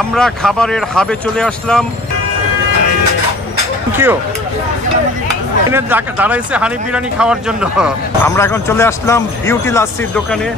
আমরা খাবারের হাবে চলে আসলাম। কেউ দাঁড়াইছে হানিফ বিরিয়ানি খাওয়ার জন্য। আমরা এখন চলে আসলাম বিউটি লাচ্ছির দোকানে।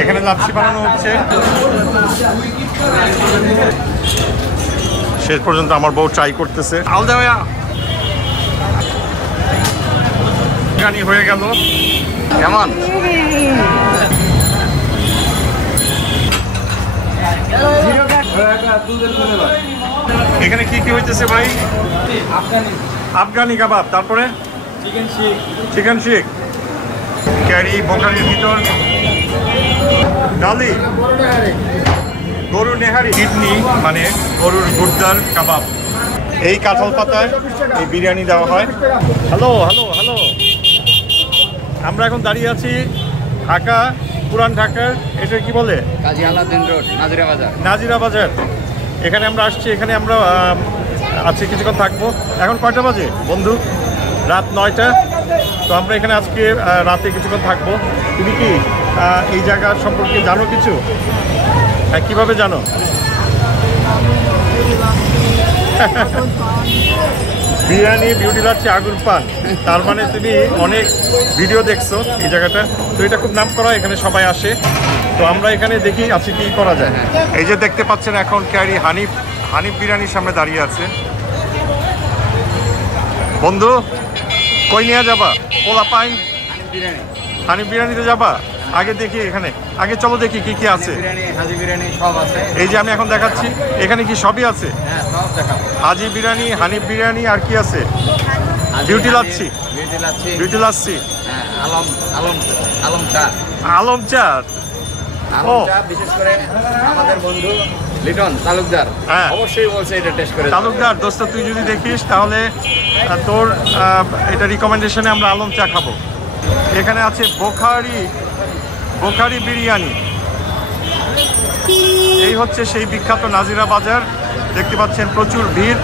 এখানে লাচ্ছি বানানো হচ্ছে। শেষ পর্যন্ত আমার বউ ট্রাই করতেছে। আলাদা বিরিয়ানি হয়ে গেল। কেমন? এখানে কি কি হইতেছে ভাই? আফগানি কাবাব, তারপরে চিকেন শিক, ক্যারি বোখারির ভিতর ডালি, গরুর নেহারি, কিডনি মানে গরুর গুর্দার কাবাব। এই কাঁঠাল পাতায় এই বিরিয়ানি দেওয়া হয়। হ্যালো হ্যালো হ্যালো, আমরা এখন দাঁড়িয়ে আছি ঢাকা, পুরান ঢাকার, এটা কি বলে, কাজী আলাউদ্দিন রোড, নাজিরা বাজার। নাজিরা বাজার। এখানে আমরা আসছি, এখানে আমরা আজকে কিছুক্ষণ থাকবো। এখন কয়টা বাজে বন্ধু? রাত 9টা। তো আমরা এখানে আজকে রাতে কিছুক্ষণ থাকবো। তুমি কি এই জায়গার সম্পর্কে জানো কিছু? হ্যাঁ, কীভাবে জানো? বিরিয়ানি, বিউটি লাচ্ছি, আগুন পান, তার মানে তুমি অনেক ভিডিও দেখছো এই জায়গাটা। তো এটা খুব নাম করা, এখানে সবাই আসে। তো আমরা এখানে দেখি আজকে কি করা যায়। এই যে দেখতে পাচ্ছেন এখন ক্যারি হানিফ বিরিয়ানির সামনে দাঁড়িয়ে আছে। বন্ধু কই নিয়ে যাবা? পোলা পাইন হানিফ বিরিয়ানিতে যাবা? আগে দেখি এখানে, আগে চলো দেখি কি কি আছে। হাজি বিরিয়ানি সব আছে। এই যে আমি এখন দেখাচ্ছি, এখানে কি সবই আছে? হ্যাঁ, সব দেখাবো। হাজি বিরিয়ানি, হানিফ বিরিয়ানি, আর কি আছে? বিউটি লাচ্ছি, বিউটি লাচ্ছি, হ্যাঁ, আলম চা, আলম চা, বিশেষ করে আমাদের বন্ধু লিটন তালুকদার অবশ্যই বলছে এটা টেস্ট করে। তালুকদার দোস্ত, তুই যদি দেখিস তাহলে তোর এটা রিকমেন্ডেশনে আমরা আলম চা খাবো। এখানে আছে বোখারি বিরিয়ানি। এই হচ্ছে সেই বিখ্যাত নাজিরা বাজার। দেখতে পাচ্ছেন প্রচুর ভিড়।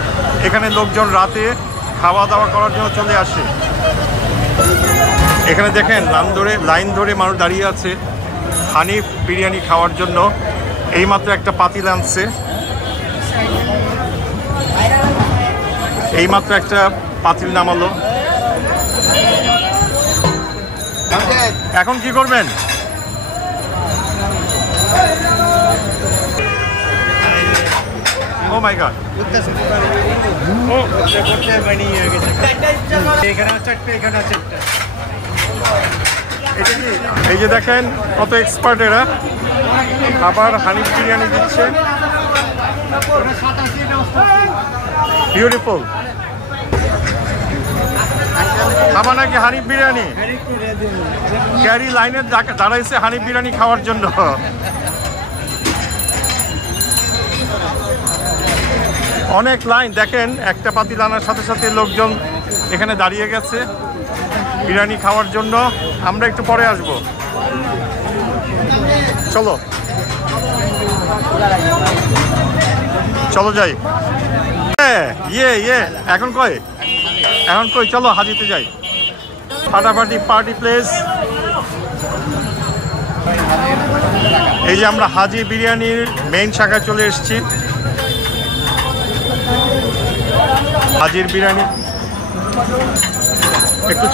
এখানে লোকজন রাতে খাওয়া দাওয়া করার জন্য চলে আসে। এখানে দেখেন লাইন ধরে মানুষ দাঁড়িয়ে আছে হানিফ বিরিয়ানি খাওয়ার জন্য। এইমাত্র একটা পাতিল আনছে, এইমাত্র একটা পাতিল নামালো। এখন কি করবেন? ও মাই গড, এই যে দেখেন কত এক্সপার্ট এরা। আবার হানিফ বিরিয়ানি দিচ্ছে, বিউটিফুল। খাবার নাকি হানিফ বিরিয়ানি? ক্যারি লাইনে দাঁড়াইছে হানিফ বিরিয়ানি খাওয়ার জন্য। অনেক লাইন দেখেন, একটা পাতিল আনার সাথে সাথে লোকজন এখানে দাঁড়িয়ে গেছে বিরিয়ানি খাওয়ার জন্য। আমরা একটু পরে আসবো, চলো চলো যাই। ইয়ে এখন কই চলো হাজিতে যাই। ফাটাফাটি পার্টি প্লেস। এই যে আমরা হাজি বিরিয়ানির মেইন শাখায় চলে এসেছি। হাজির বিরিয়ানি, একটু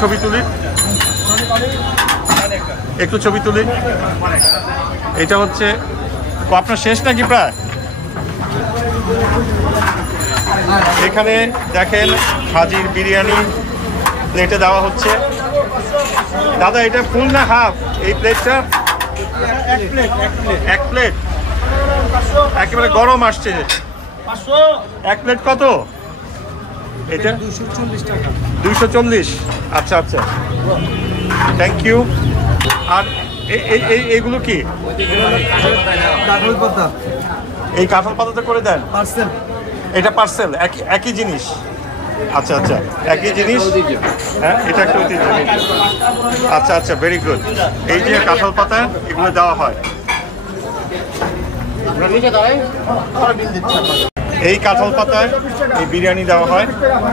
ছবি তুলি। এটা হচ্ছে আপনার শেষ নাকি প্রায়? এখানে দেখেন হাজির বিরিয়ানি প্লেটে দেওয়া হচ্ছে। দাদা এটা ফুল না হাফ? এই প্লেটটা এক প্লেট একেবারে গরম আসছে। এক প্লেট কত এটা? 240। আচ্ছা আচ্ছা, থ্যাংক ইউ। আর এইগুলো কি? এই কাঁঠাল পাতাতে করে দেন পার্সেল? এটা পার্সেল, একই জিনিস? আচ্ছা আচ্ছা, একই জিনিস। হ্যাঁ, এটা একটা ঐতিহ্য। আচ্ছা আচ্ছা, ভেরি গুড। এই যে কাঁঠাল পাতায় এগুলো দেওয়া হয়। এই কাঁঠাল পাতায় এই বিরিয়ানি দেওয়া হয়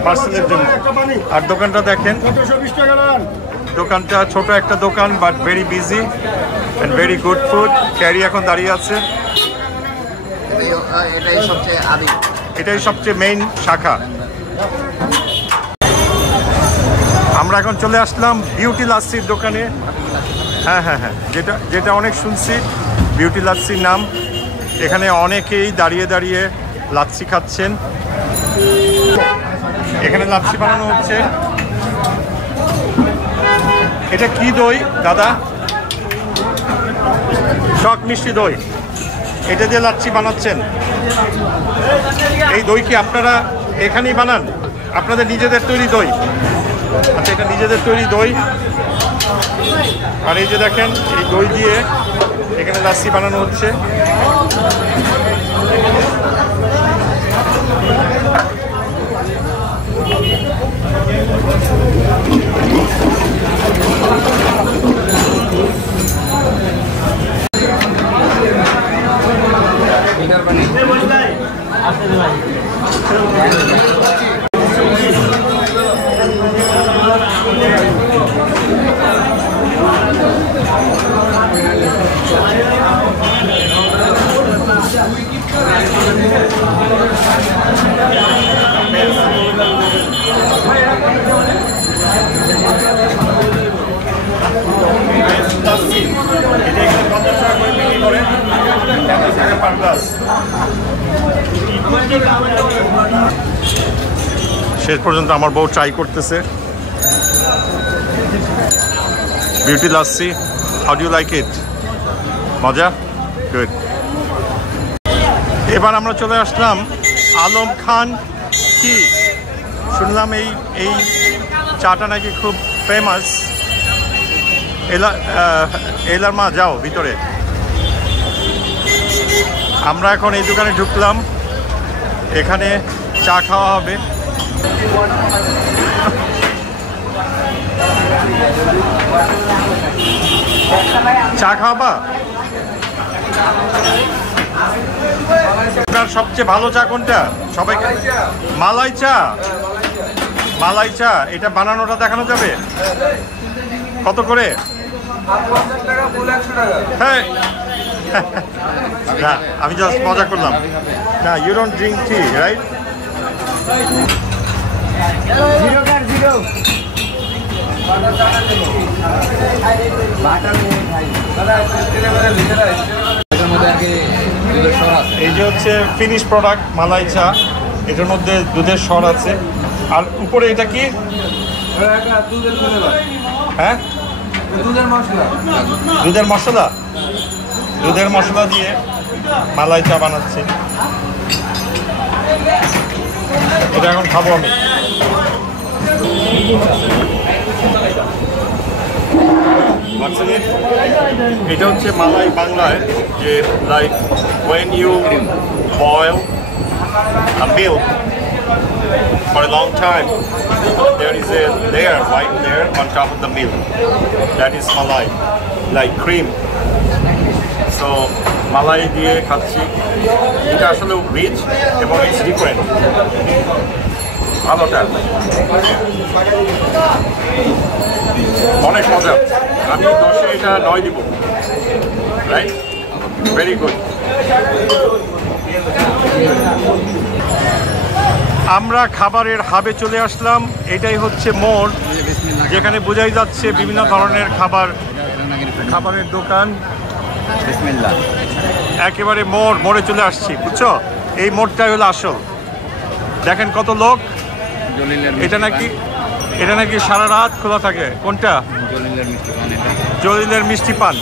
পার্সেলের জন্য। আর দোকানটা দেখেন, দোকানটা ছোট একটা দোকান, but very busy and very good food. Carry এখন দাঁড়িয়ে আছে। এটাই সবচেয়ে আদি, এটাই সবচেয়ে মেইন শাখা। আমরা এখন চলে আসলাম বিউটি লাচ্ছির দোকানে। হ্যাঁ হ্যাঁ হ্যাঁ, যেটা অনেক শুনছি, বিউটি লাচ্ছির নাম। এখানে অনেকেই দাঁড়িয়ে দাঁড়িয়ে লাচ্ছি খাচ্ছেন। এখানে লাচ্ছি বানানো হচ্ছে। এটা কি দই দাদা? টক মিষ্টি দই, এটা দিয়ে লাচ্ছি বানাচ্ছেন। এই দই কি আপনারা এখানেই বানান? আপনাদের নিজেদের তৈরি দই? আচ্ছা, এটা নিজেদের তৈরি দই। আর এই যে দেখেন, এই দই দিয়ে এখানে লাচ্ছি বানানো হচ্ছে। শেষ পর্যন্ত আমার বউ ট্রাই করতেছে beauty lassi. How do you like it? মজা? গুড। এবার আমরা চলে আসলাম আলম খান টি। শুনলাম এই চাটা নাকি খুব ফেমাস। এলার মা, যাও ভিতরে। আমরা এখন এই দোকানে ঢুকলাম, এখানে চা খাওয়া হবে। চা খাওয়া? আপনার সবচেয়ে ভালো চা কোনটা? সবাইকে মালাই চা। মালাই চা, এটা বানানোটা দেখানো যাবে? কত করে? হ্যাঁ, না আমি জাস্ট মজা করলাম। না, you don't drink tea, right? এই যে হচ্ছে ফিনিশ প্রোডাক্ট মালাই চা, এটার মধ্যে দুধের স্বর আছে। আর উপরে এটা কি? হ্যাঁ, দুধের মশলা। দুধের মশলা দিয়ে মালাই চা বানাচ্ছে। এটা এখন খাবো আমি। এটা হচ্ছে মালাই বাংলায়, যে like when you boil a milk for a long time, there is a layer, white layer on top of the milk. That is malai, like cream. So malai দিয়ে খাচ্ছি। এটা আসলে রিচ এবং ইটস ডিফারেন্ট। ভালোটা অনেক মজা। আমি 10-এ এটা 9 দিব। Right, very good. আমরা খাবারের হাবে চলে আসলাম। এটাই হচ্ছে মোড়, যেখানে বোঝাই যাচ্ছে বিভিন্ন ধরনের খাবারের দোকান। একেবারে মোড়ে চলে আসছি, বুঝছো? এই মোড়টাই হলো আসল। দেখেন কত লোক। এটা নাকি সারা রাত খোলা থাকে। কোনটা? জলিলের মিষ্টি পান।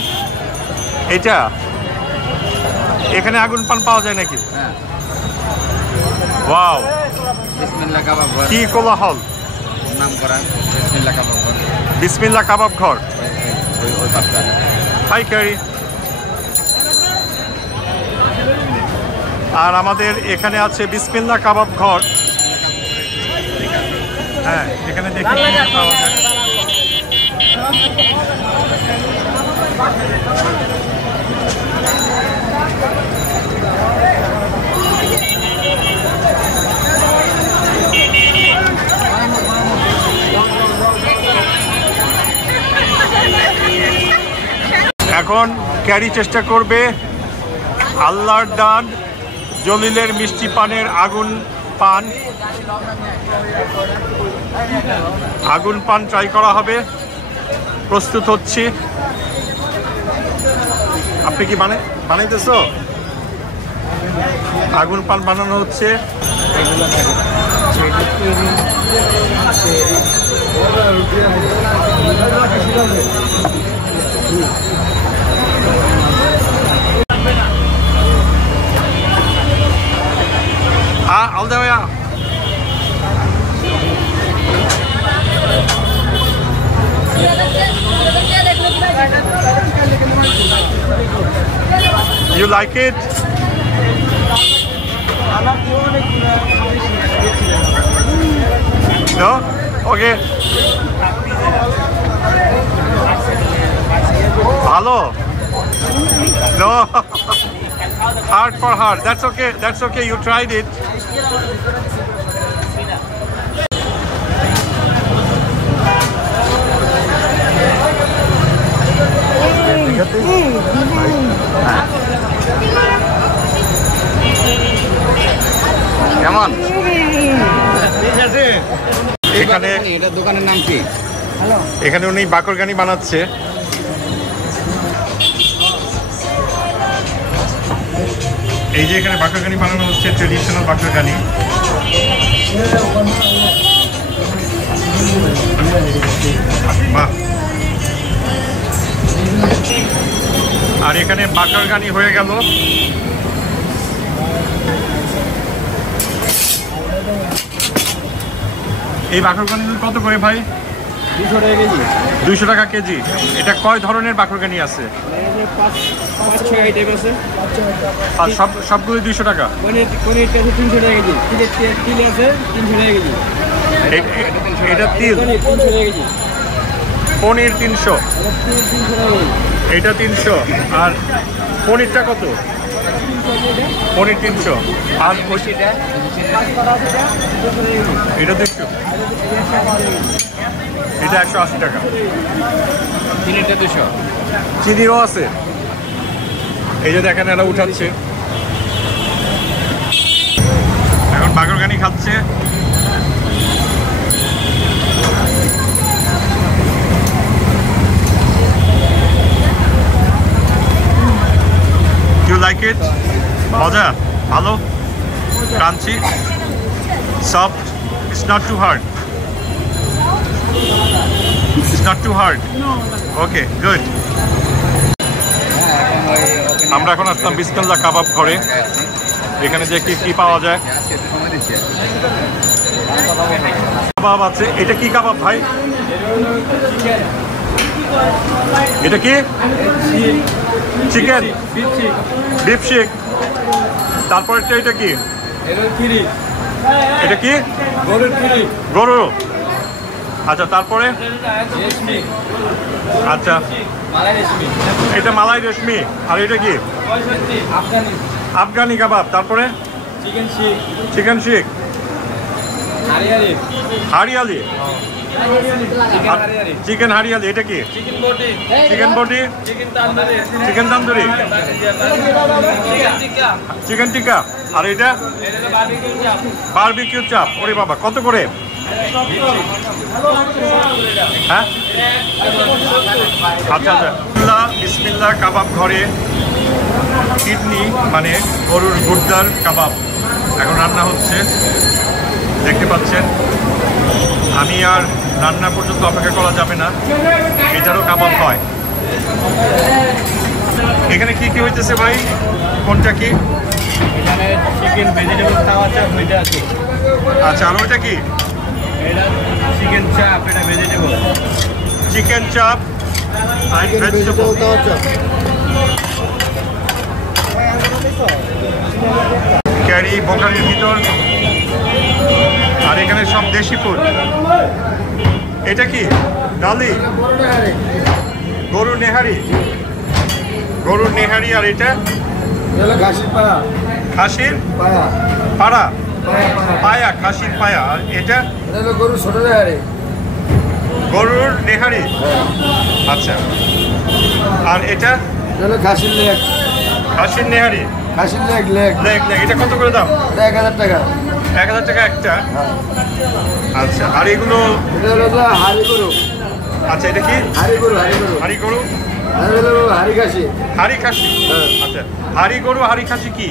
এটা এখানে আগুন পান পাওয়া যায় নাকি? ওয়াও, কি কোলাহল! বিসমিল্লাহ কাবাব ঘর। High carry. আর আমাদের এখানে আছে বিসমিল্লাহ কাবাব ঘর। হ্যাঁ, এখানে দেখি পাওয়া যায়। এখন ক্যারি চেষ্টা করবে আল্লাহর দান জলিলের মিষ্টি পানের আগুন পান ট্রাই করা হবে। প্রস্তুত হচ্ছি। আপনি কি বানাইতেছো? আগুন পান বানানো হচ্ছে। All the way up. You like it? No? Okay. Hello? No. Heart for heart. That's okay. That's okay. You tried it. কেমন? এখানে এটা দোকানের নাম কি? এখানে উনি বাকরগানি বানাচ্ছে। এই যে এখানে বাকরগানি বানানো হচ্ছে, ট্রেডিশনাল বাকরগানি। বাহ। আর এখানে বাকরগানি হয়ে গেল। এই বাকরগানি কত করে ভাই? 200 টাকা কেজি। 200 টাকা কেজি। এটা কয় ধরনের বাকরগানি আছে? 5-6 আইটেম আছে। আর সবগুলো 200 টাকা। পনিরটা আছে 300 টাকা কেজি। তিল আছে 300 টাকা কেজি। এটা তিল 300 টাকা কেজি। পনির 300। এটা 300। আর পনিরটা কত? পনির 300। আর এটা 200। এটা 180 টাকা। চিনিটা 200। চিনিও আছে। এই যে দেখেন এরা উঠাচ্ছে। এখন বাকরগানি খাচ্ছে। You like it? মজা? ভালো? Crunchy? Soft? It's not too hard. It's not too hard. Okay, good. আমরা এখন আসলাম বিসমিল্লাহ কাবাব ঘরে। এখানে যে কি পাওয়া যায়। কাবাব আছে। এটা কি কাবাব ভাই? এটা কি? চিকেন, বিফ শিক। তারপরে এটা কি? এটা কি? গরু। আচ্ছা, তারপরে? আচ্ছা, এটা মালাই রেশমি। আর এটা কি? আফগানি কাবাব। তারপরে? চিকেন শিক। হারিয়ালি। চিকেন হারিয়ালি। এটা কি? চিকেন বটি। চিকেন তান্দুরি। চিকেন টিক্কা। আর এটা? বারবিকিউ চাপ। ওরে বাবা, কত করে? হ্যাঁ, আচ্ছা আচ্ছা। বিসমিল্লাহ কাবাব ঘরে কিডনি মানে গরুর গুর্দার কাবাব এখন রান্না হচ্ছে, দেখতে পাচ্ছেন। আমি আর রান্না পর্যন্ত অপেক্ষা করা যাবে না, এটারও কাবাব হয়। এখানে কি কি হইতেছে ভাই? কোনটা কি? এখানে চিকেন ভেজিটেবল খাওয়া চাপ ওইটা আছে। আচ্ছা, আর ওইটা কি? এটা চিকেন চাপ, এটা ভেজিটেবল। চিকেন চাপ আর ভেজিটেবল চাপ। ক্যারি বোকারির ভিতর। আর এখানে সব দেশি ফুড। এটা কি? ডালি, গরুর নেহারি। গরুর নেহারি। আর এটা খাসির পাড়া, পায়া, খাসির পায়া। আর এটা গরুর ছোট নেহারি। গরুর নেহারি। আচ্ছা, আর এটা খাসির নেহারি। খাসির নেহারি। খাসির লেগ লেগ লেগ লেগ, এটা কত করে দাম? 1000 টাকা। 1000 টাকা একটা। আচ্ছা, আর এগুলো? এটা হলো যে হাড়ি গরু। আচ্ছা, এটা কি? হাড়ি গরু, হাড়ি গরু। হাড়ি গরু, হাড়ি খাসি। হাড়ি খাসি। আচ্ছা, হাড়ি গরু হাড়ি খাসি কি?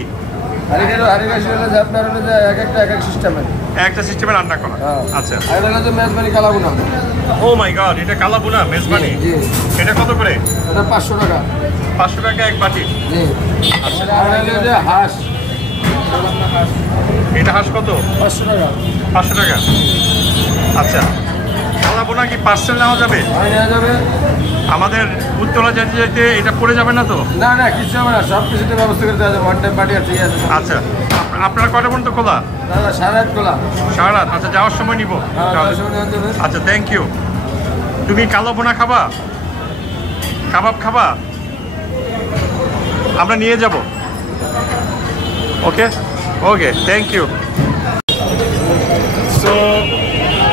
হাড়ি গরু হাড়ি খাসি হলো যে আপনার হলো যে এক এক সিস্টেমের, একটা সিস্টেমে রান্না করা। আচ্ছা, আর এটা হলো যে মেজবানি কালাগুনা। ও মাই গড, এটা কালাবুনা মেজবানি। জি। এটা কত করে? এটা 500 টাকা। 500 টাকা এক বাটি। জি। আচ্ছা, আর হলো যে হাঁস। এটা হাঁস কত? 500 টাকা। 500 টাকা। আচ্ছা, কালাবুনা কি পার্সেল নেওয়া যাবে? নেওয়া যাবে। আমাদের উত্তরা যেতে যেতে এটা পড়ে যাবে না তো? না না, কিছু হবে না, সব কিছুতে ব্যবস্থা করে দেওয়া যাবে। ওয়ান টাইম পার্টি আছে। আচ্ছা, আপনারা কয়টা পর্যন্ত খোলা? দাদা 7:30 খোলা। সারা রাত? আচ্ছা, যাওয়ার সময় নিব। আচ্ছা, থ্যাংক ইউ। তুমি কালো বোনা খাবা? কাবাব খাবা? আমরা নিয়ে যাব। ওকে ওকে, থ্যাংক ইউ। সো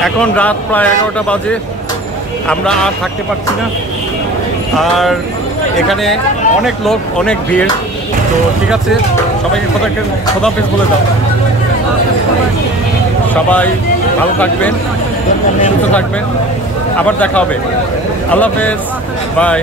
এখন রাত প্রায় 11টা বাজে, আমরা আর থাকতে পারছি না। আর এখানে অনেক লোক, অনেক ভিড়। তো ঠিক আছে, সবাইকে খোদাফেজ বলে দাও। সবাই ভালো থাকবেন, সুস্থ থাকবেন, আবার দেখা হবে। আল্লাহ হাফেজ, বাই।